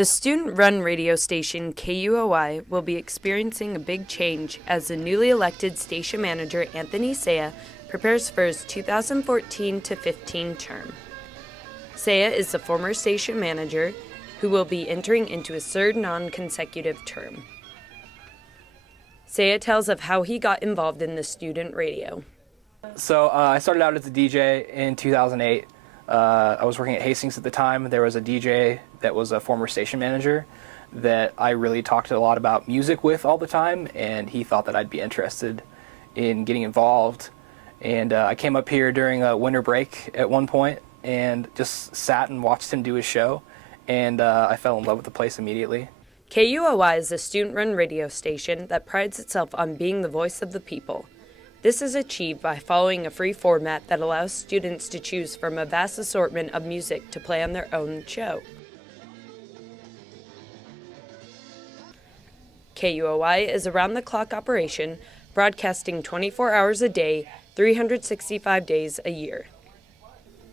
The student-run radio station KUOI will be experiencing a big change as the newly elected station manager Anthony Saya prepares for his 2014-15 term. Saya is the former station manager who will be entering into his third non-consecutive term. Saya tells of how he got involved in the student radio. So I started out as a DJ in 2008. I was working at Hastings at the time. There was a DJ that was a former station manager that I really talked a lot about music with all the time, and he thought that I'd be interested in getting involved. And I came up here during a winter break at one point and just sat and watched him do his show, and I fell in love with the place immediately. KUOI is a student-run radio station that prides itself on being the voice of the people. This is achieved by following a free format that allows students to choose from a vast assortment of music to play on their own show. KUOI is a round-the-clock operation, broadcasting 24 hours a day, 365 days a year.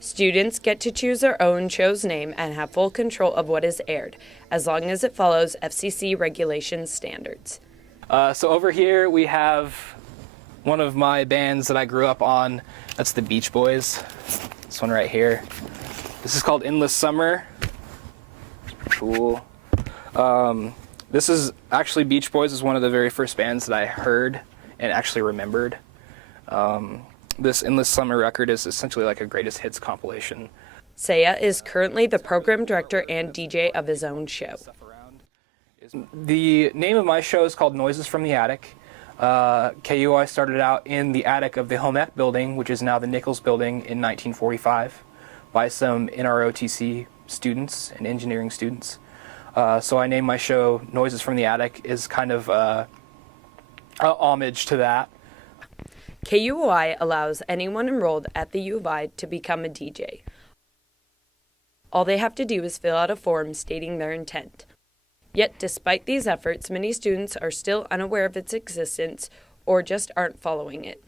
Students get to choose their own show's name and have full control of what is aired, as long as it follows FCC regulation standards. So over here we have one of my bands that I grew up on. That's the Beach Boys. This one right here. This is called Endless Summer. Cool. This is actually Beach Boys is one of the very first bands that I heard and actually remembered. This Endless Summer record is essentially like a greatest hits compilation. Saya is currently the program director and DJ of his own show. The name of my show is called Noises from the Attic. KUOI started out in the attic of the Home Ec building, which is now the Nichols building, in 1945 by some NROTC students and engineering students. So I named my show Noises from the Attic is kind of a homage to that. KUOI allows anyone enrolled at the U of I to become a DJ. All they have to do is fill out a form stating their intent. Yet, despite these efforts, many students are still unaware of its existence or just aren't following it.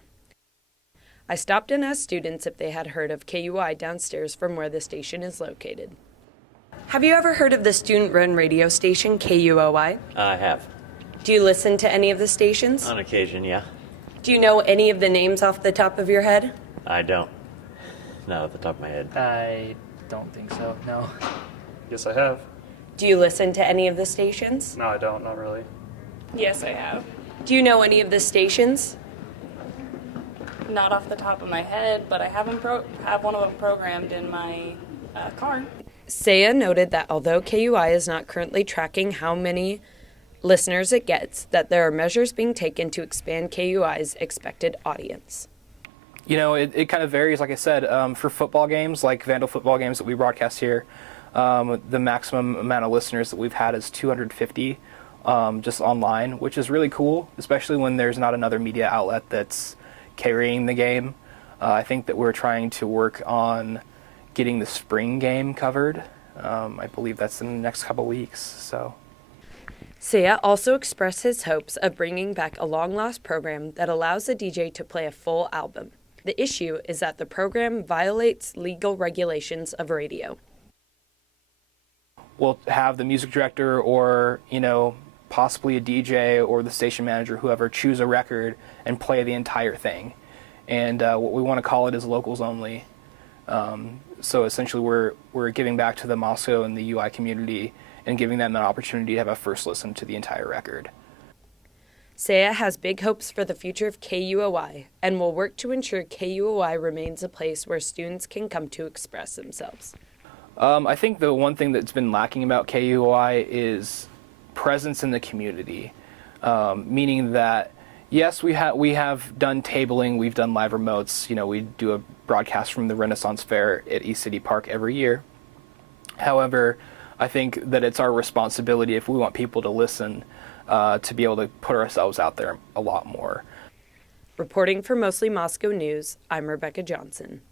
I stopped and asked students if they had heard of KUOI downstairs from where the station is located. Have you ever heard of the student-run radio station KUOI? I have. Do you listen to any of the stations? On occasion, yeah. Do you know any of the names off the top of your head? I don't. Not off the top of my head. I don't think so, no. Yes, I have. Do you listen to any of the stations? No, I don't, not really. Yes, I have. Do you know any of the stations? Not off the top of my head, but I have one of them programmed in my car. Saya noted that although KUOI is not currently tracking how many listeners it gets, that there are measures being taken to expand KUOI's expected audience. You know, it kind of varies, like I said, for football games, like Vandal football games that we broadcast here, the maximum amount of listeners that we've had is 250 just online, which is really cool, especially when there's not another media outlet that's carrying the game. I think that we're trying to work on getting the spring game covered. I believe that's in the next couple weeks. So. Saya also expressed his hopes of bringing back a long-lost program that allows the DJ to play a full album. The issue is that the program violates legal regulations of radio. We'll have the music director or, you know, possibly a DJ or the station manager, whoever, choose a record and play the entire thing. And what we want to call it is locals only. So essentially we're giving back to the Moscow and the UI community and giving them an opportunity to have a first listen to the entire record. Saya has big hopes for the future of KUOI and will work to ensure KUOI remains a place where students can come to express themselves. I think the one thing that's been lacking about KUOI is presence in the community, meaning that, yes, we have done tabling, we've done live remotes, you know, we do a broadcast from the Renaissance Fair at East City Park every year. However, I think that it's our responsibility, if we want people to listen, to be able to put ourselves out there a lot more. Reporting for Mostly Moscow News, I'm Rebecca Johnson.